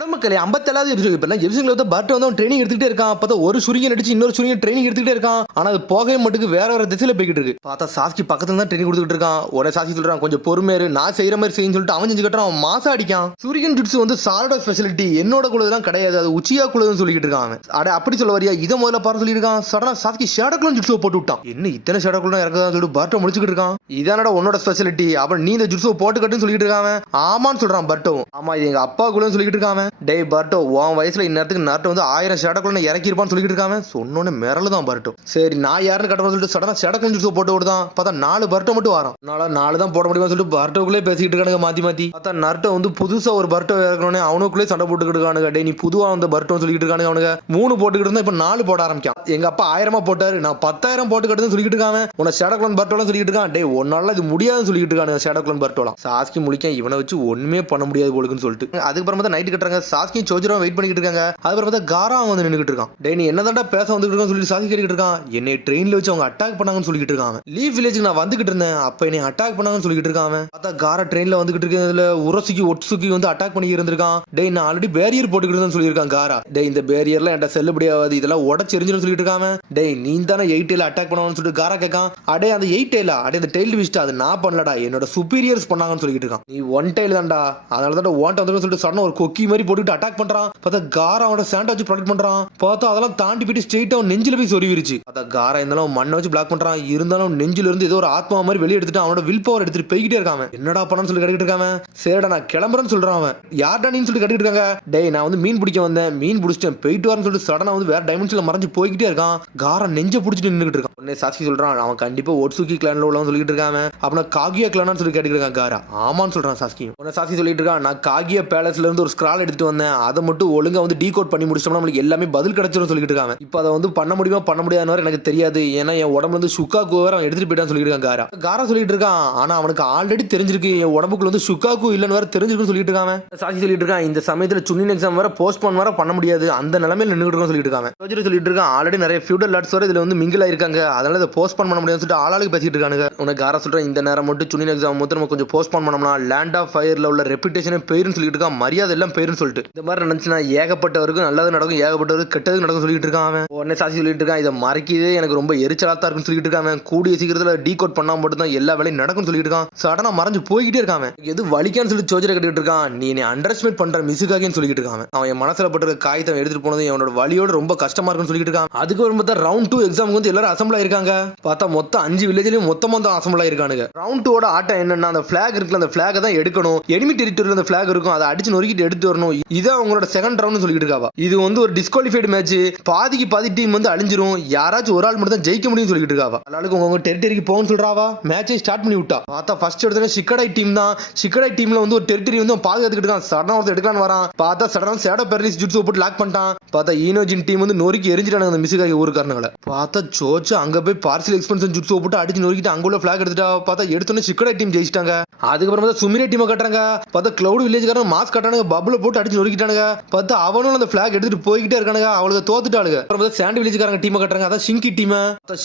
நமக்கு 57வது எபிசோட் இப்ப எபிசோட்ல வந்து பர்ட் வந்து ட்ரைனிங் எடுத்துக்கிட்டே இருக்கான். பார்த்தா ஒரு சுருங்கி அடிச்சு இன்னொரு சுருங்கி ட்ரைனிங் எடுத்துக்கிட்டே இருக்கான். ஆனா அது போகவே மட்டுக்கு வேற வேற திசையில போய்கிட்டு இருக்கு. பார்த்தா சாஸ்கி பக்கத்துல தான் ட்ரைனிங் கொடுத்துட்டு இருக்கான். உடனே சாஸ்கி சொல்றான் கொஞ்சம் பொறுமையாரு, நான் செய்யற மாதிரி செய்யும் சொல்லிட்டு அவன் செஞ்சு கட்டுறான். அவன் மாசா அடிக்கான். சூரியன் ஜுட்சு வந்து சாரோட ஸ்பெஷாலிட்டி, என்னோட குழுதான் கிடையாது, அது உச்சியா குழுன்னு சொல்லிட்டு இருக்கான். அட அப்படி சொல்ல வரியா, இதை முதல்ல பாரு சொல்லியிருக்கான். சடனா சாஸ்கி ஷேடோக்குள்ள ஜுட்சுவை போட்டு விட்டான். என்ன இத்தனை ஷேடோக்குள்ள இறக்குதான் சொல்லிட்டு பர்ட்டை முடிச்சுக்கிட்டு இருக்கான். இதானடா உன்னோட ஸ்பெஷாலிட்டி, அப்புறம் நீ இந்த ஜுட்சுவை போட்டு கட்டுன்னு சொல்லிட்டு இருக்கான். ஆமான்னு சொல்றான் பர்ட்டோவும். ஆமா இது எங்க அப்பா குழுன்னு சொல்லிட்டு இருக்கான். டே பர்ட்டோ, உன் வயசுல இந்நேரத்துக்கு நாட்டை வந்து 1000 ஷேடோக்குள்ள இறக்கி இருப்பான்னு சொல்லிட்டு இருக்காங்க. சொன்னோன்னு மிரளுதான் பர்ட்டோ. சரி நான் யாருன்னு கட்டணும் சொல்லிட்டு சடனா ஷேடோக்குள்ள ஜுட்சுவை போட்டு விடுதான். பார்த்தா 4 பர்ட்டோ மட்டும் வரான். 4 தான் போட முடியுமா சொல்லிட்டு பர்ட்டோக்குள்ளே பேசிட்டு இருக்கானுங்க மாத்தி மாத்தி. பார்த்தா நர்ட்டோ வந்து புதுசா ஒரு பர்ட்டோ இறக்கணும்னு அவனுக்குள்ளே சண்டை போட்டுக்கிட்டு இருக்கானுங்க. டே நீ புதுவா வந்து பர்ட்டோன்னு சொல்லிட்டு இருக்கானுங்க. அவனுங்க 3 போட்டுக்கிட்டு இருந்தா இப்ப 4 போட ஆரம்பிக்கான். எங்க அப்பா 1000 போட்டாரு, நான் 10,000 போட்டுக்கிட்டு சொல்லிட்டு இருக்காங்க. உன ஷேடோக்குள்ள பர்ட்டோலாம் சொல்லிட்டு இருக்கான். டே ஒன்னால இது முடியாதுன்னு சொல்லிட்டு இருக்கானுங்க ஷேடோக்குள்ள பர்ட்டோலாம். சாஸ்கி முழிக்க இவனை வச்சு ஒண்ணுமே பண்ண முடியாது போலுக்குன்னு சொல்லிட்டு அதுக்கப்புறம் தான் நைட்டு கட்டுறாங்க. சாஸ்கி சோஜரும் வெயிட் பண்ணிட்டு இருக்காங்க. அதுக்கப்புறம் தான் காரா வந்து நின்னுட்டு இருக்கான். டே நீ என்னதான்டா பேச வந்துட்டு இருக்கான்னு சொல்லி சாஸ்கி கேட்டுட்டு இருக்கான். என்னை ட்ரெயின்ல வச்சு அவங்க அட்டாக் பண்ணாங்கன்னு சொல்லிட்டு இருக்கான். லீவ் வில்லேஜுக்கு நான் வந்துகிட்டு இருந்தேன், அப்ப என்னை அட்டாக் பண்ணாங்கன்னு சொல்லிட்டு இருக்கான். பார்த்தா காரா ட்ரெயின்ல வந்துகிட்டு இருக்கிறதுல உரசுக்கி ஒட்சுக்கி வந்து அட்டாக் பண்ணி இருந்திருக்கான். டே நான் ஆல்ரெடி பேரியர் போட்டுக்கிட்டு சொல்லியிருக்கான் காரா. டே இந்த பேரியர்லாம் என்கிட்ட செல்லுபடியாவது, இதெல்லாம் உடச்செறிஞ்சுன்னு சொல்லிட்டு இருக்கான். டே நீ தானே 8 டெய்ல அட்டாக் பண்ணுவான்னு சொல்லிட்டு காரா கேட்கான். அடே அந்த 8 டெய்லா, அடே அந்த டெய்ல் விஸ்ட் அது நான் பண்ணலடா, என்னோட சுப்பீரியர்ஸ் பண்ணாங்கன்னு சொல்லிட்டு இருக்கான். நீ 1 டெய்ல் தான்டா, அதனால தான் ஓட்ட வந்து சொல்லிட்டு சடனா ஒரு கொக்கி மாதிரி போட்டுட்டு அட்டாக் பண்றான். பார்த்தா காரா அவனோட சாண்டா வச்சு ப்ரொடெக்ட் பண்றான். பார்த்தா அதெல்லாம் தாண்டி போயிட்டு ஸ்ட்ரெயிட்டா அவன் நெஞ்சில போய் சொருவிருச்சு. பார்த்தா காரா இருந்தாலும் மண்ணை வச்சு பிளாக் பண்றான். இருந்தாலும் நெஞ்சில இருந்து ஏதோ ஒரு ஆத்மா மாதிரி வெளியே எடுத்துட்டு அவனோட வில் பவர் எடுத்துட்டு போய்கிட்டே இருக்கான். என்னடா பண்ணன்னு சொல்லி கட்டிட்டு இருக்கான். சரிடா நான் கிளம்புறேன்னு சொல்றான். அவன் யார்டா நீன்னு சொல்லி கட்டிட்டு இருக்காங்க. டேய் நான் வந்து மீன் பிடிக்க வந்தேன், மீன் பிடிச்சிட்டேன், போயிட்டு வரேன்னு சொல்லிட்டு சடனா வந்து வேற டைமென்ஷன்ல மறைஞ்சு போய்கிட்டே இருக்கான். காரா நெஞ்ச பிடிச்சிட்டு நின்னுட்டு இருக்கான். உடனே சாஸ்கி சொல்றான் அவன் கண்டிப்பா ஒட்சுகி கிளான்ல உள்ளவன் சொல்லிட்டு இருக்கான். அப்பனா காகியா கிளான்னு சொல்லி கேட்டுட்டு இருக்கான் காரா. ஆமான்னு சொல்றான் சாஸ்கி. உடனே சாஸ்கி சொல்லிட்டு இருக்கான் நான் காகியா பேலஸ்ல இருந்து ஒரு ஸ்க்ரால் எடுத்துட்டு வந்தேன், அதை மட்டும் ஒழுங்கா வந்து டீகோட் பண்ணி முடிச்சோம்னா நம்மளுக்கு எல்லாமே பதில் கிடைச்சிரும் சொல்லிட்டு இருக்காங்க. இப்போ அதை வந்து பண்ண முடியுமா பண்ண முடியாதுன்னு எனக்கு தெரியாது, ஏன்னா என் உடம்புல வந்து சுக்காக்கு வேற அவன் எடுத்துட்டு போயிட்டான்னு சொல்லிட்டு இருக்கான் காரா. காரா சொல்லிட்டு இருக்கான் ஆனா அவனுக்கு ஆல்ரெடி தெரிஞ்சிருக்கு என் உடம்புக்குள்ள வந்து சுக்காக்கு இல்லன்னு வேற தெரிஞ்சிருக்குன்னு சொல்லிட்டு இருக்காங்க. சாட்சி சொல்லிட்டு இருக்கான் இந்த சமயத்துல சுன்னின் எக்ஸாம் வேற போஸ்ட்போன் வேற பண்ண முடியாது, அந்த நிலைமையில நின்னுட்டு இருக்கோம் சொல்லிட்டு இருக்காங்க. சோஜரி சொல்லிட்டு இருக்கான் ஆல்ரெடி நிறைய ஃபியூடல் லார்ட்ஸ் வர இதுல வந்து மிங்கில் ஆயிருக்காங்க, அதனால இதை போஸ்ட்போன் பண்ண முடியாதுன்னு சொல்லிட்டு ஆளாளுக்கு பேசிட்டு இருக்கானுங்க. உனக்கு காரா சொல்றேன் இந்த நேரம் மட்டும் சுன்னின் எக்ஸாம் மட்டும் நம்ம கொஞ்சம் போஸ்ட்போன் பண்ணோம்னா லேண்ட் ஆஃப் ஃபயர்ல உள்ள ரெப்புடேஷனே போயிருன்னு சொல்லிட்டு இருக்கான், மரியாதை எல்லாம் போயிருன்னு சொல்லிட்டு. இந்த மாதிரி நினைச்சுனா ஏகப்பட்டவருக்கு நல்லது நடக்கும், ஏகப்பட்டவருக்கு கெட்டது நடக்கும் சொல்லிட்டு இருக்கான். அவன் உடனே சாட்சி சொல்லிட்டு இருக்கான் இதை மறைக்கவே எனக்கு ரொம்ப எரிச்சலாத்தான் இருக்குன்னு சொல்லிட்டு இருக்கான். கூடிய சீக்கிரத்துல டீகோட் பண்ணா மட்டும் தான் எல்லா வேலையும் நடக்கும்னு சொல்லிட்டு இருக்கான். சடனா மறைஞ்சு போய்கிட்டே இருக்கான். எது வலிக்கான்னு சொல்லி சோஜரை கட்டிட்டு இருக்கான். நீ என்னை அண்டர் எஸ்டிமேட் பண்ற மிஸ்ஸுக்காகன்னு சொல்லிட்டு இருக்கான். அவன் என் மனசுல பட்டு காயத்தை எடுத்துட்டு போனது அவனோட வலியோட ரொம்ப கஷ்டமா இருக்குன்னு சொல்லிட்டு இருக்கான். அதுக்கு ஒரு பார்த்தா ரவுண்ட் 2 எக்ஸாமுக்கு வந்து எல்லாரும் அசம்பிள் ஆயிருக்காங்க. பார்த்தா மொத்தம் 5 வில்லேஜ்லயும் மொத்தமா தான் அசம்பிள் ஆயிருக்கானுங்க. ரவுண்ட் 2 ஓட ஆட்டம் என்னன்னா அந்த பிளாக் இருக்குல்ல, அந்த பிளாக தான் எடுக்கணும். எனிமி டெரிட்டரியில அந்த பிளாக் இருக்கும், அதை அடிச்சு நொறுக்கிட்டு எடுத்து வரணும். இது அவங்களோட செகண்ட் ரவுண்ட் சொல்லிட்டு இருக்காவா. இது வந்து ஒரு டிஸ்குவாலிஃபைடு மேட்ச், பாதிக்கு பாதி டீம் வந்து அழிஞ்சிரும், யாராச்சும் ஒரு ஆள் மட்டும் தான் ஜெயிக்க முடியும்னு சொல்லிட்டு இருக்காவா. அதனால உங்க டெரிட்டரிக்கு போகணும்னு சொல்றாவா. மேட்சை ஸ்டார்ட் பண்ணி விட்டா. பார்த்தா ஃபர்ஸ்ட் எடுத்தோட சிக்கடாய் டீம் தான். சிக்கடாய் டீம்ல வந்து ஒரு டெரிட்டரி வந்து பாதுகாத்துக்கிட்டு இருக்கான். சடனா ஒருத்தர் எடுக்கலான்னு வரான். பார்த்தா சடனா ஷேடோ பேரலிஸ் ஜுட்ஸு போட்டு லாக் பண்ணிட்டான். பார்த்தா ஈனோஜின் டீம் வந்து நொறுக்கி எரிஞ்சிட்டாங்க அந்த மிஸ்ஸுக்காக ஊருக்காரங்களை. பார்த்தா சோச்சு அங்க போய் பார்சல் எக்ஸ்பென்ஷன் ஜுட்ஸு போட்டு அடிச்சு நொறுக்கிட்டு அங்க உள்ள பிளாக் எடுத்துட்டா. பார்த்தா எடுத்தோன்னே சிக்கடாய் டீம் ஜெயிச்சிட்டாங்க. அதுக்கப்புறம் பார்த்தா சுமிரே டீமை கட்டுறாங்க. பார்த்தா கிளவுட் வில்லேஜ்காரன் மாஸ்க் கட்டானுங்க, பப்புல போட்டு அடிச்சு நொறுக்கிட்டானுங்க. பார்த்தா அவனும் அந்த பிளாக் எடுத்துட்டு போய்கிட்டே இருக்கானுங்க. அவளுக்கு தோத்துட்டாளுங்க. அப்புறம் பார்த்தா சாண்ட் வில்லேஜ்காரங்க டீமை கட்டுறாங்க. அதான் சிங்கி டீம்.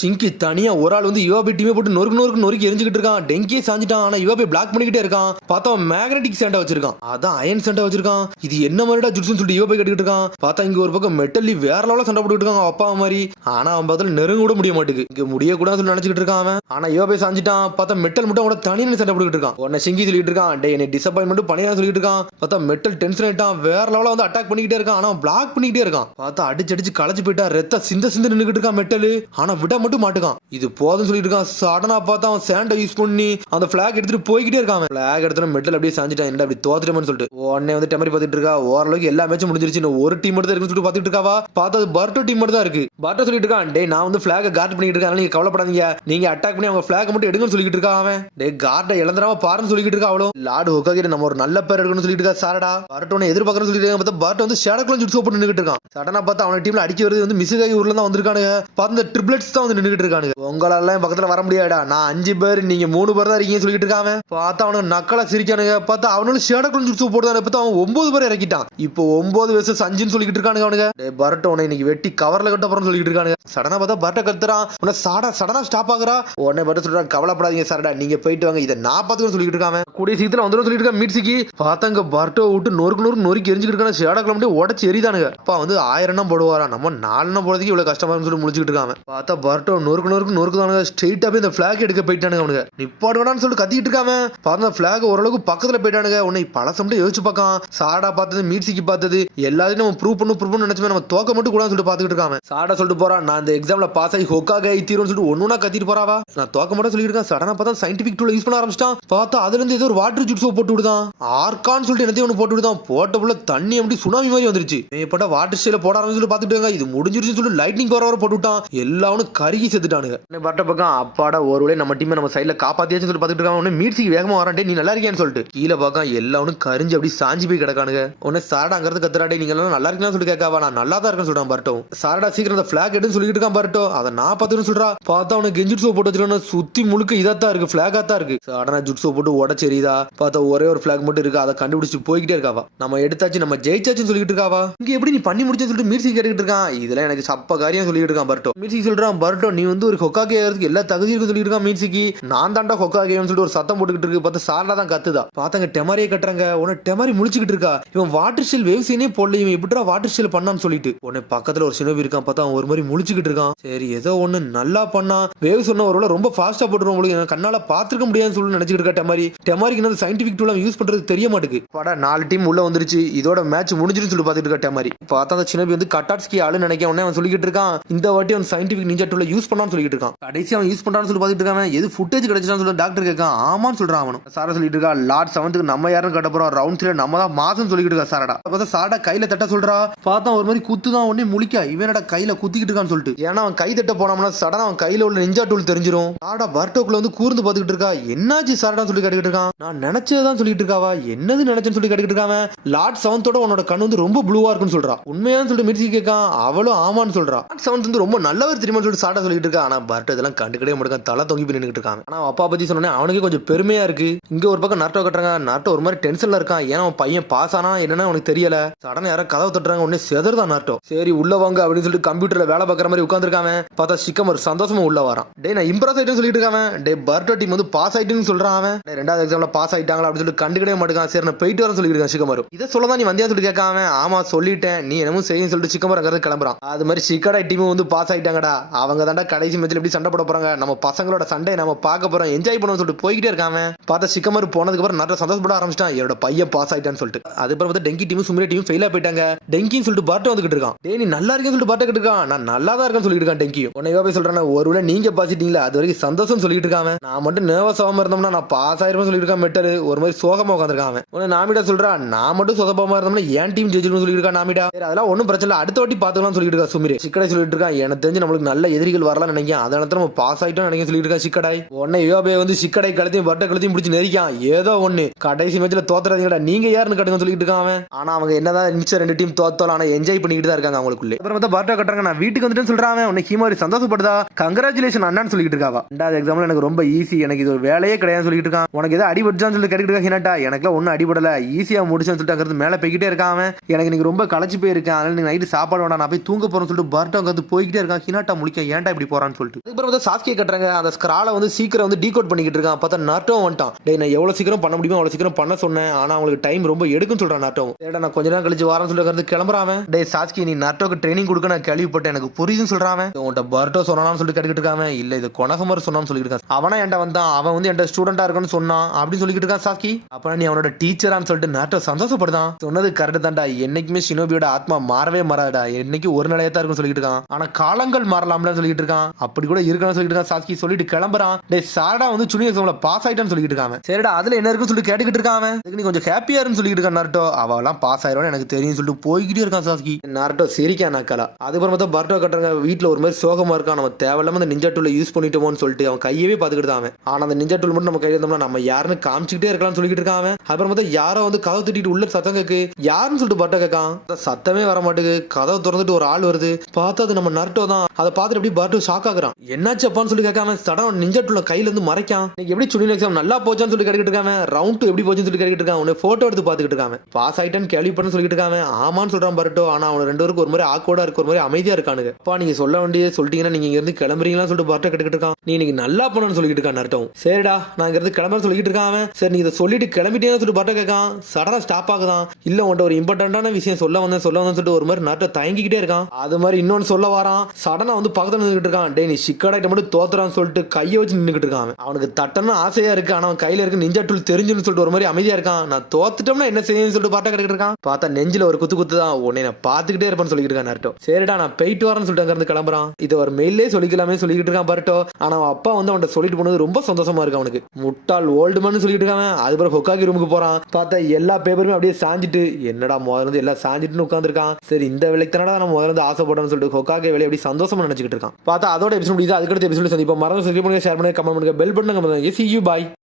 சிங்கி தனியா ஒரு ஆள் வந்து யுவாபி டீமை போட்டு நொறுக்கு எரிஞ்சுக்கிட்டு இருக்கான். டெங்கியே சாஞ்சிட்டான். ஆனா யுவாபி பிளாக் பண்ணிக்கிட்டே இருக்கான். பார்த்தா மேக்னெட்டிக் சாண்டா வச்சிருக்கான், அதான் அயன் சாண்டா வச்சிருக்கான். இது என்ன மாதிரிடா ஜுட்ஸ்னு சொல்லிட்டு யுவாபி கட்டிட்டு இருக்கான். பார்த்தா இங்க ஒரு பக்கம் மெட்டல்லி வேற லெவல்ல சண்டை போட்டுட்டு இருக்காங்க அப்பா மாதிரி. ஆனா அவன் பார்த்தா நெருங்க கூட முடிய மாட்டேங்குது, இங்க முடிய கூட சொல்லி நினைச்சிட்டு இருக்கான் அவன். ஆனா யுவாபி சாஞ்சிட்டான். பார்த்தா மெட்டல் மட்டும் அவனோட தனியா சண்டை போட்டுட்டு இருக்கான். உடனே சிங்கி சொல்லிட்டு இருக்கான் டே என்னை டிசப்பாயின்மெண்ட் பண்ணியா சொல்லிட்டு இருக்கான். பார்த்தா மெட்டல் டென்ஷன் ஆயிட்டான், வேற லெவல்ல வந்து அட்டாக் பண்ணிக்கிட்டே இருக்கான். ஆனா பிளாக் பண்ணிக்கிட்டே இருக்கான். பார்த்தா அடிச்சு களைச்சு போயிட்டா, ரத்த சிந்த நின்னுகிட்டு இருக்கான் மெட்டல். ஆனா விட மட்டும் மாட்டுக்கான். இது போதும் சொல்லிட்டு இருக்கான். சடனா பார்த்தா அவன் சாண்டை யூஸ் பண்ணி அந்த பிளாக் எடுத்துட்டு போய்கிட்டே இருக்கான். பிளாக் எடுத்து மெட்டல் அப்படியே சாஞ்சிட்டான். என்ன அப்படி தோத்துட்டேன்னு சொல்லிட்டு உடனே வந்து டெமரி பார்த்துட்டு இருக்கா. ஓரளவுக்கு எல்லா மேட்சும் முடிஞ்சிருச்சு, ஒரு டீம் மட்டும் இருக்குன்னு சொல்லிட்டு பார்த்துட்டு இருக்காவா. பார்த்தா அது பர்ட்டோ டீம் மட்டும் தான் இருக்கு. பர்ட்டோ சொல்லிட்டு இருக்கான் டே நான் வந்து பிளாக கார்ட் பண்ணிட்டு இருக்கேன், நீங்க கவலைப்படாதீங்க, நீங்க அட்டாக் பண்ணி அவங்க பிளாக் மட்டும் எடுங்கன்னு சொல்லிட்டு இருக்கா. அவன் டே கார்டை இழந்துடாம பாருன்னு சொல்லிட்டு இருக்கா. அவ்வளோ லார்டு ஹோகாகிட்ட நம்ம ஒரு நல்ல பேர் எடுக்கணும்னு சொல்லிட்டு இருக்கா. சாரடா பர்ட்டோனை எதிர்பார்க்கறன்னு சொல்லிட்டு இருக்காங்க. பார்த்தா பர்ட்டோ வந்து ஷேடோக்குள்ள ஜுட்ஸு போட்டு நின்னுட்டு இருக்கான். சடனா பார்த்தா அவன டீம்ல அடிக்க வருது வந்து மிஸ்ஸுகாகி ஊர்ல தான் வந்திருக்கானுங்க. பார்த்து இந்த ட்ரிப்ளெட்ஸ் தான் வந்து நின்னுட்டு இருக்கானுங்க. உங்களால பக்கத்துல வர முடியாடா, நான் 5 பேர் நீங்க 3 பேர் தான் இருக்கீங்கன்னு சொல்லிட்டு இருக்காங்க. பார்த்தா அவனுக்கு நக்கலா சிரிக்கானுங்க. பார்த்தா அவனும் ஷேடோக்குள்ள ஜுட்ஸு போட்டு தான். பார்த்தா அவன் 9 பேர் இறக்கிட்டான். இப்போ 9 versus 5ன்னு சொல்லிட்டு இருக்கானுங்க அவனுங்க. பர்ட்டோனை இன்னைக்கு வெட்டி கவர்ல கட்ட போறோம்னு சொல்லிட்டு இருக்கானுங்க. சடனா பார்த்தா பர்ட்டோ கத்துறான். உன சடனா ஸ்டாப் ஆகுறா. உடனே பர்ட்டோ சொல்றான் கவலைப்படாதீங்க சாரடா, நீங்க போயிட்டு வாங்க, இதை நான் பாத்துக்கன்னு சொல்லிட்டு இருக்காங்க. கூடிய சீக்கிரம் வந்துடும் சொல்லிட்டு இருக்கான் மீட்ஸிக்கு. பார்த்தாங்க பர்ட்டோ விட்டு நொறுக்கு நொறுக்கி எரிஞ்சுக்கிட்டு இருக்கான ஷேடோ கிளம்பி உடச்சு எரிதானுங்க. அப்பா வந்து 1000 எண்ணம் போடுவாரா, நம்ம 4 எண்ணம் போடுறதுக்கு இவ்வளவு கஷ்டமா சொல்லி முழிச்சுக்கிட்டு இருக்காங்க. பார்த்தா பர்ட்டோ நொறுக்குதானுங்க. ஸ்ட்ரெயிட்டா போய் இந்த பிளாக் எடுக்க போயிட்டானுங்க. அவனுங்க நிப்பாடுவான்னு சொல்லிட்டு கத்திட்டு இருக்காம பார்த்தா பிளாக் ஓரளவுக்கு பக்கத்துல போயிட்டானுங்க. உன்னை பழசம் யோசிச்சு பார்க்கான். சாடா பார்த்தது மீட்சிக்கு பார்த்தது எல்லாத்தையும் நம்ம ப்ரூவ் பண்ணு நினைச்சுமே நம்ம தோக்க மட்டும் கூட சொல்லிட்டு பாத்துக்கிட்டு இருக்காங்க. சாடா சொல்லிட்டு போறான், நான் இந்த எக்ஸாம்ல பாஸ் ஆகி ஹொக்காக ஐத்தீரும் சொல்லிட்டு ஒண்ணுனா கத்திட்டு போறாவா. நான் தோக்க மட்டும் சொல்லியிருக்கேன். சடனா பார்த்தா சயின்டிபிக் டூல் யூஸ் பண்ண ஆரம்பிச்சிட்டான். பார்த்தா அதுல இருந்து ஏதோ ஒரு வாட்டர் ஜூட்ஸோ போட்டு விடுதான். ஆர்கான்னு சொல்லிட்டு என்னத்தையும் ஒன்று போட்டு விடுதான். போட்ட புள்ள தண்ணி அப்படி சுனாமி மாதிரி வந்துருச்சு. போட்ட வாட்டர் ஸ்டைல போட ஆரம்பிச்சு பாத்துட்டு இது முடிஞ்சிருச்சு சொல்லிட்டு லைட்னிங் பவர் வர போட்டு விட்டான். எல்லாரும் கருகி செத்துட்டானுங்க. பட்ட பக்கம் அப்பாடா ஒருவேளை நம்ம டீம் நம்ம சைட்ல காப்பாத்தியாச்சு சொல்லிட்டு பாத்துட்டு இருக்காங்க. மீட்சிக்கு வேகமா வரான்டே, நீ நல்லா இருக்கியான்னு சொல்லிட்டு கீழே பார்க்க எல்லாரும் கரிஞ்சு அப்படி சாஞ்சி போய் கிடக்கானுங்க. உடனே சாரடா அங்கிருந்து கத்துறாடே, நீங்க எல்லாம் நல்லா இருக்கீங்கன்னு சொல்லிட்டு கேட்காவா. நான் நல்லா தான் இருக்கேன்னு சொல்றான் பர்ட்டோ. சாரடா சீக்கிரம் அந்த பிளாக் எடுன்னு சொல்லிட்டு இருக்கான் பர்ட்டோ. அதை நான் பார்த்துன்னு சொல்றா. பார்த்தா அவனுக்கு கெஞ்சிட்ஸோ போட்டு வச்சிருக்கான். சுத்தி முழுக்க இதாத்தான் இருக்கு, பிளாகா தான் இருக்கு. சடனா ஜுட்ஸோ போட்டு உடச்செரியுதா. பார்த்தா ஒரே ஒரு பிளாக் மட்டும் இருக்கு. அதை கண்டுபிடிச்சு போய்கிட்டே இருக்காவா. நம்ம எடுத்தாச்சு, நம்ம ஜெயிச்சாச்சுன்னு சொல்லிட்டு இருக்காவா. இங்க எப்படி நீ பண்ணி முடிச்சுன்னு சொல்லிட்டு மீர்சி கேட்டுக்கிட்டு இருக்கான். இதெல்லாம் எனக்கு சப்ப காரியம் சொல்லிட்டு இருக்கான் பர்ட்டோ. மீர்சி சொல்றான், பர்ட்டோ நீ வந்து ஒரு ஹொக்காகே ஆகிறதுக்கு எல்லா தகுதியும் இருக்கு சொல்லிட்டு இருக்கான். மீர்சிக்கு நான் தாண்டா ஹொக்காகேன்னு சொல்லிட்டு ஒரு சத்தம் போட்டுக்கிட்டு இருக்கு. பார்த்தா சாரடா தான் கத்துதா. பார்த்தாங்க டெமாரியை கட்டுறாங்க. உடனே டெமாரி முழிச்சுக்கிட்டு இருக்கா. இவன் வாட்டர் ஷெல் வேவ் சீனே போடல, இவன் எப்படிடா வாட்டர் ஷெல் பண்ணான்னு சொல்லிட்டு உடனே பக்கத்துல ஒரு சினோபி இருக்கான். பார்த்தா அவன் ஒரு மாதிரி முழிச்சுக்கிட்டு இருக்கான். சரி ஏதோ ஒண்ணு நல்லா பண்ணா. வேவ் சொன்ன ஒரு ரொம்ப ஃபாஸ்டா போட்டுருவோம், உங்களுக்கு கண்ணால பாத்துக்க முடியாதுன்னு சொல்லி நினைச்சிட்டு இருக்கா டெமாரி. டெமாரிக்கு என்ன சயின்டிபிக் டூல் யூஸ் பண்றது தெரிய மாட்டேங்குது. படா 4 டீம் உள்ள வந்துருச்சு, இதோட மேட்ச் முடிஞ்சிருன்னு சொல்லி பாத்துட்டு இருக்கா டெமாரி. பார்த்தா அந்த சினோபி வந்து கட்டாட்ஸ்கி ஆளு நினைக்க. உடனே அவன் சொல்லிட்டு இருக்கான், இந்த வாட்டி அவன் சயின்டிபிக் நிஞ்சா டூல் யூஸ் பண்ணான்னு சொல்லிட்டு இருக்கான். கடைசி அவன் யூஸ் பண்றான்னு சொல்லி பாத்துட்டு இருக்கான். எது ஃபுட்டேஜ் கிடைச்சான்னு சொல்லி டாக்டர் கேட்கான். ஆமான்னு சொல்றான். அவனும் சாரா சொல்லிட்டு இருக்கா, லார்ட் 7க்கு நம்ம யாரும் கட்ட போறோம், ரவுண்ட் 3 நம்ம தான் மாசம் சொல்லிட்டு இருக்கா சாரடா. பார்த்தா சாரடா கையில தட்ட சொல்றா. பார்த்தா ஒரு மாதிரி குத்துதான். உடனே முழிக்க இவனோட கையில குத்திக்கிட்டு இருக்கான்னு சொல்லிட்டு. ஏன்னா அவன் கை தட்ட போனோம்னா சடனா அவன் கையில உள்ள நிஞ்சா டூல் தெரிஞ்சிரும். சாரடா பர்ட்டோக்குள்ள வந்து கூர்ந்து பாத்துக்கிட்டு இருக்கா. என்னாச்சு சாரடா சொல்லி கேட்டுக்கிட்டு இருக்கான். நான் நினைச்சதான் சொல்லிட்டு இருக்காவா. என்னது நினைச்சேன்னு சொல்லி கேட்டுக்கிட்டு இருக்காங்க. லார்ட் 7 உன்னோட கண்ணு வந்து ரொம்ப ப்ளூவா இருக்குன்னு சொல்றா. உண்மையான்னு சொல்லிட்டு மிர்சி கேட்கான். அவளும் ஆமான்னு சொல்றா. லார்ட் 7 வந்து ரொம்ப நல்லவர் தெரியுமா சொல்லிட்டு சாரடா சொல்லிட்டு இருக்கா. ஆனா பர்ட்டோ இதெல்லாம் கண்டுக்கிட்டே மாட்டான். தலை தொங்கி போய் நின்னுட்டு இருக்காங்க. ஆனா அப்பா பத்தி சொன்னே அவனுக்கு கொஞ்சம் பெருமையா இருக்கு. இங்க ஒரு பக்கம் நர்ட்டோ கட்டுறாங்க. நர்ட்டோ ஒரு மாதிரி டென்ஷன்ல இருக்கான். ஏன்னா அவன் பையன் பாஸ் ஆனா என்னன்னு அவனுக்கு தெரியல. சடனா யாரோ கதவை தட்டுறாங்க. உடனே செதர்தான் நர்ட்டோ. சரி உள்ள வாங்க அப்படின்னு சொல்லிட்டு கம்ப்யூட்டர்ல வேலை பார்க்குற மாதிரி உட்காந்துருக்காங்க. பார்த்தா சிக்கமர் சந்தோஷமா உள்ள வரான். டே நான் இம்ப்ரெஸ் ஆயிட்டேன்னு சொல்லிட்டு இருக்கான். டே பர்ட்டோ டீம் வந்து பாஸ் ஆயிட்டுன்னு சொல்றான். அவன் 2வது எக்ஸாம்ல பாஸ் ஆயிட்டாங்களா அப்படின்னு சொல்லிட்டு கண்டுக்கிட்டே மாட்டேங்கான். சரி நான் போயிட்டு வரேன் சொல்லிட்டு இருக்கான் சிக்கமர். இதை சொல்லதான் நீ வந்தியா சொல்லிட்டு கேட்காம. ஆமா சொல்லிட்டேன், நீ என்னமோ செய்யும் சொல்லிட்டு சிக்கமர் அங்கிறது கிளம்புறான். அது மாதிரி சிக்கடாய் டீம் வந்து பாஸ் ஆயிட்டாங்கடா. அவங்க தாண்டா கடைசி மேட்ச்ல எப்படி சண்டை போட போறாங்க, நம்ம பசங்களோட சண்டை நம்ம பார்க்க போறோம், என்ஜாய் பண்ணணும் சொல்லிட்டு போய்கிட்டே இருக்காங்க. பார்த்தா சிக்கமர் போனதுக்கு அப்புறம் நிறைய சந்தோஷப்பட ஆரம்பிச்சிட்டான். என்னோட பையன் பாஸ் ஆயிட்டான்னு சொல்லிட்டு. அதுக்கப்புறம் பார்த்தா டெங்கி டீம் சுமிரா டீம் ஃபெயிலா போயிட்டாங்க. டெங்கின்னு சொல்லிட்டு பர்ட்டோ வந்துகிட்டு இருக்கான். டே நீ நல்லா இருக்கேன்னு சொல்லிட்டு பர்ட்டோ இருக்கான். நான் நல்லா தான் இருக்கேன்னு சொல்லிட்டு இருக்கான் டெங்கி. உன்னை போய் சொல்றேன், ஒருவேளை நீங்க பாசிட்டீங்களா அது வரைக்கும் சந்தோஷம் சொல்லிட்டு இருக்காங்க. நான் மட்டும் நர்வஸ் ஆகாம இருந்தோம்னா நான் பாஸ் ஆயிருப்பேன் சொல்லிட்டு இருக்கான். மெட்டர் ஒரு மாதிரி சோகமா உட்காந்துருக்காங்க. உன்னை நாமிடா சொல்றா, நான் மட்டும் சொதப்பாம இருந்தோம்னா என் டீம் ஜெயிச்சிருன்னு சொல்லிட்டு இருக்கா நாமிடா. அதெல்லாம் ஒன்னும் பிரச்சனை இல்லை, அடுத்த வாட்டி பாத்துக்கலாம் சொல்லிட்டு இருக்கா சுமிரே. சிக்கடை சொல்லிட்டு இருக்கான், எனக்கு தெரிஞ்சு நம்மளுக்கு நல்ல எதிரிகள் வரலாம் நினைக்கிறேன், அதனால நம்ம பாஸ் ஆயிட்டோம் நினைக்க சொல்லிட்டு இருக்கா சிக்கடாய். உடனே யோபே வந்து சிக்கடை கழுத்தையும் பட்ட கழுத்தையும் பிடிச்சி நெரிக்கான். ஏதோ ஒண்ணு கடைசி மேட்ச்ல தோத்துறாதீங்கடா, நீங்க யாருன்னு கட்டுங்க சொல்லிட்டு இருக்கான். ஆனா அவங்க என்னதான் மிச்சம் 2 டீம் தோத்தோம், ஆனா என்ஜாய் பண்ணிட்டு தான் இருக்காங்க அவங்களுக்குள்ள. அப்புறம் பார்த்தா பர்ட்டோ கட்டுறாங்க. நான் வீட்டுக்கு வந்துட்டேன்னு சொல்றான். உன்னை ஹீமாரி சந்தோஷப்படுதா, கங்க்ராச்சுலேஷன் அண்ணான்னு சொல்லிட்டு இருக்காவா. 2வது எக்ஸாம்ல எனக்கு ரொம்ப ஈஸி, எனக்கு இது ஒரு வேலையே கிடையாது சொல்லிட்டு இருக்கான். உனக்கு ஏதோ அடிபட்டுச்சான்னு சொல்லி கேட்டுக்கிட்டு இருக்கா ஹினாட்டா. எனக்குலாம் ஒன்னும் அடிபடல, ஈஸியா முடிச்சுன்னு சொல்லிட்டு மேல போய்கிட்டே இருக்கான். எனக்கு இன்னைக்கு ரொம்ப களைச்சு போயிருக்கேன், அதனால நீங்க நைட்டு சாப்பாடு வேண்டாம், நான் போய் தூங்க போறேன்னு சொல்லிட்டு பர்ட்டோ அங்க போய்கிட்டே இருக்கான். ஹினாட்டா முழிக்க ஏன்டா இப்படி போறான்னு சொல்லிட்டு. அதுக்கப்புறம் வந்து சாஸ்கியை கட்டுறாங்க. அந்த ஸ்க்ராலை வந்து சீக்கிரம் வந்து டீகோட் பண்ணிக்கிட்டு இருக்கான். பார்த்தா நர்ட்டோ வந்துட்டான். டேய் நான் எவ்வளவு சீக்கிரம் பண்ண முடியுமோ அவ்வளவு சீக்கிரம் பண்ண சொன்னேன், ஆனா அவங்களுக்கு டைம் ரொம்ப எடுக்குன்னு சொல்றான் நர்ட்டோ. ஏடா நான் கொஞ்ச நேரம் கழிச்சு வாரம் சொல்லிட்டு கிளம்புறான். டேய் சாஸ்கி நீ நர்ட்டோக்கு ட்ரைனிங் கொடுக்க நான் கேள்விப்பட்டேன், எனக்கு புரியுதுன்னு சொல்றான். உன்கிட்ட பர்ட்டோ சொன்னான்னு சொல்லிட்டு கேட்டுக்கிட்டு இருக்கான். இல்ல இது கொனகமர் சொன்னான்னு சொல்லிட்டு இருக்கான். அவனா என்கிட்ட வந்தான், அவன் வந்து என்கிட்ட ஸ்டூடெண்டா இருக்குன்னு சொன்னான் அப்படின்னு சொல்லிட்டு இருக்கான் சாஸ்கி. அப்புறம் நீ அவனோட டீச்சரான்னு சொல்லிட்டு நர்ட்டோ சந்தோஷப்படுதான். சொன்னது கரெக்ட் தான்டா, என்னைக்குமே ஷினோபியோட ஆத்மா மாறவே மாறாடா, என்னைக்கு ஒரு நிலையத்தான் இருக்குன்னு சொல்லிட்டு இருக்கான். ஆனா காலங்கள் மாறலாம்னு சொல்லிட்டு இருக்கான். அப்படி கூட இருக்கணும்னு சொல்லிட்டு இருக்கான் சாஸ்கி. சொல்லிட்டு கிளம்புறான். டேய் சாரடா வந்து சுனி எக்ஸாம்ல பாஸ் ஆயிட்டான்னு சொல்லிட்டு இருக்காங்க. சரிடா அதுல என்ன இருக்குன்னு சொல்லி கேட்டுக்கிட்டு இருக்கான். அதுக்கு நீ கொஞ்சம் ஹாப்பியா இருக்குன்னு சொல்லிட்டு இருக்கான் நர்ட்டோ. அவெல்லாம் பாஸ் ஆயிடுவான்னு எனக்கு தெரியும் சொல்லிட்டு போய்கிட்டே இருக்கான் சாஸ்கி. நர்ட்டோ சிரிக்கான் நக்கலா. அதுக்கப்புறம் பார்த்தா பர்ட்டோ கட்டுறாங்க. வீட்டுல ஒரு மாதிரி சோகமா இருக்கான். நம்ம தேவையில்லாம அந்த நிஞ்சா டூல யூஸ் பண்ணிட்டோமோன்னு சொல்லிட்டு அவன் கையவே பாத்துக்கிட்டு தான். ஆனா அந்த நிஞ்சா டூல் மட்டும் நம்ம கையில இருந்தோம்னா நம்ம யாருன்னு காமிச்சுக்கிட்டே இருக்கலாம்னு சொல்லிட்டு இருக்கான். அப்புறம் பார்த்தா யாரோ வந்து கதவை தட்டிட்டு உள்ள சத்தம் கேக்கு, யாருன்னு சொல்லிட்டு பர்ட்டோ கேட்கான். சத்தமே வர மாட்டேங்குது. கதவை திறந்துட்டு ஒரு ஆள் வருது. பார்த்தா அது நம்ம நர்ட்டோ தான். அதை பார்த்துட்டு எப்படி பர்ட்டோ ஷாக் ஆகுறான். என்னாச்சு அப்பான்னு சொல்லி கேட்காம சடன் நிஞ்சா டூல கையில இருந்து மறைக்கான். எப்படி சுனி எக்ஸாம் நல்லா போச்சான்னு சொல்லி கேட்டுக்கிட்டு இருக்காங்க. ரவுண்ட் 2 எப்படி போச்சுன்னு சொல்லி கேட்டுக்கிட்டு இருக்கான். உன்னை போட்டோ எடுத்து பாத்துக்கிட்டு இருக்காங்க. பாஸ் ஆயிட்டான்னு கேள்விப்பட்டு சொல்லிட்டு இருக்காங்க. ஆமான்னு சொல்றான் பர்ட்டோ. ஆனா அவன் 2 பேருக்கு ஒரு மாதிரி ஆக்வர்டா இருக்கு, ஒரு மாதிரி அமைதியா இருக்கானுங்க. அப்பா நீங்க சொல்ல வேண்டிய சொல்லிட்டீங்கன்னா நீங்க இங்க இருந்து கிளம்புறீங்களான்னு சொல்லிட்டு பர்ட்டோ கேட்டுக்கிட்டு இருக்கான். நீ இன்னைக்கு நல்லா பண்ணணும்னு சொல்லிட்டு இருக்கான் நர்ட்டோ. சரிடா நான் இங்க இருந்து கிளம்புறேன்னு சொல்லிட்டு இருக்கான். சரி நீ இதை சொல்லிட்டு கிளம்பிட்டீங்கன்னு சொல்லிட்டு பர்ட்டோ கேட்கான். சடனா ஸ்டாப் ஆகுதான். இருக்கான். இல்ல உன்கிட்ட ஒரு இம்பார்ட்டன்டான விஷயம் சொல்ல வந்தேன் சொல்லிட்டு ஒரு மாதிரி நாட்டை தயங்கிக்கிட்டே இருக்கான். அது மாதிரி இன்னொன்னு சொல்ல வரான். சடனா வந்து பக்கத்துல நின்றுட்டு இருக்கான். டே நீ சிக்காடாயிட்ட மட்டும் தோத்துறான்னு சொல்லிட்டு கையை வச்சு நின்றுட்டு இருக்கான். அவனுக்கு தட்டன்னு ஆசையா இருக்கு. ஆனா அவன் கையில இருக்க நிஞ்சா டூல் தெரிஞ்சுன்னு சொல்லிட்டு ஒரு மாதிரி அமைதியா இருக்கான். நான் தோத்துட்டோம்னா என்ன செய்யணும்னு சொல்லிட்டு பாட்டா கிடக்கிட்டு இருக்கான். பார்த்தா நெஞ்சில ஒரு குத்து தான். உன்னை நான் பாத்துக்கிட்டே இருப்பேன்னு சொல்லிட்டு இருக்கான் நருட்டோ. சரிடா நான் போயிட்டு வரேன்னு சொல்லிட்டு அங்க இருந்து கிளம்புறான். இது ஒரு மெயிலே சொல்லிக்கலாமே சொல்லிட்டு இருக்கான் பருட்டோ. ஆனா அவன் அப்பா வந்து அவன்கிட்ட சொல்லிட்டு போனது ரொம்ப சந்தோஷமா இருக்கு அவனுக்கு. முட்டாள் ஓல்டுமேன் சொல்லிட்டு இருக்கான். அதுக்கப்புறம் ஹொக்காகி ரூமுக்கு போறான். பார்த்தா எல்லா பேப்பருமே அப்படியே சாஞ்சிட்டு என்னடா முதல்ல இருந்து எல்லாம் சாஞ்சிட்டுன்னு உட்காந்துருக்கான். சரி இந்த வேலைக்கு தானடா நான் முதல்ல இருந்து ஆசைப்படணும்னு சொல்லிட்டு ஹொக்காகி வேலையை அப்படி சந்தோஷமா நினைச்சிட்டு இருக்கான். பார்த்தா அதோட எபிசோட் முடியுது. அதுக்கடுத்து எபிசோட் சந்திப்போம். மறந்து ஷேர் பண்ணுங்க, கமெண்ட் பண்ணுங்க, பெல் பண்ணுங்க. See you, bye.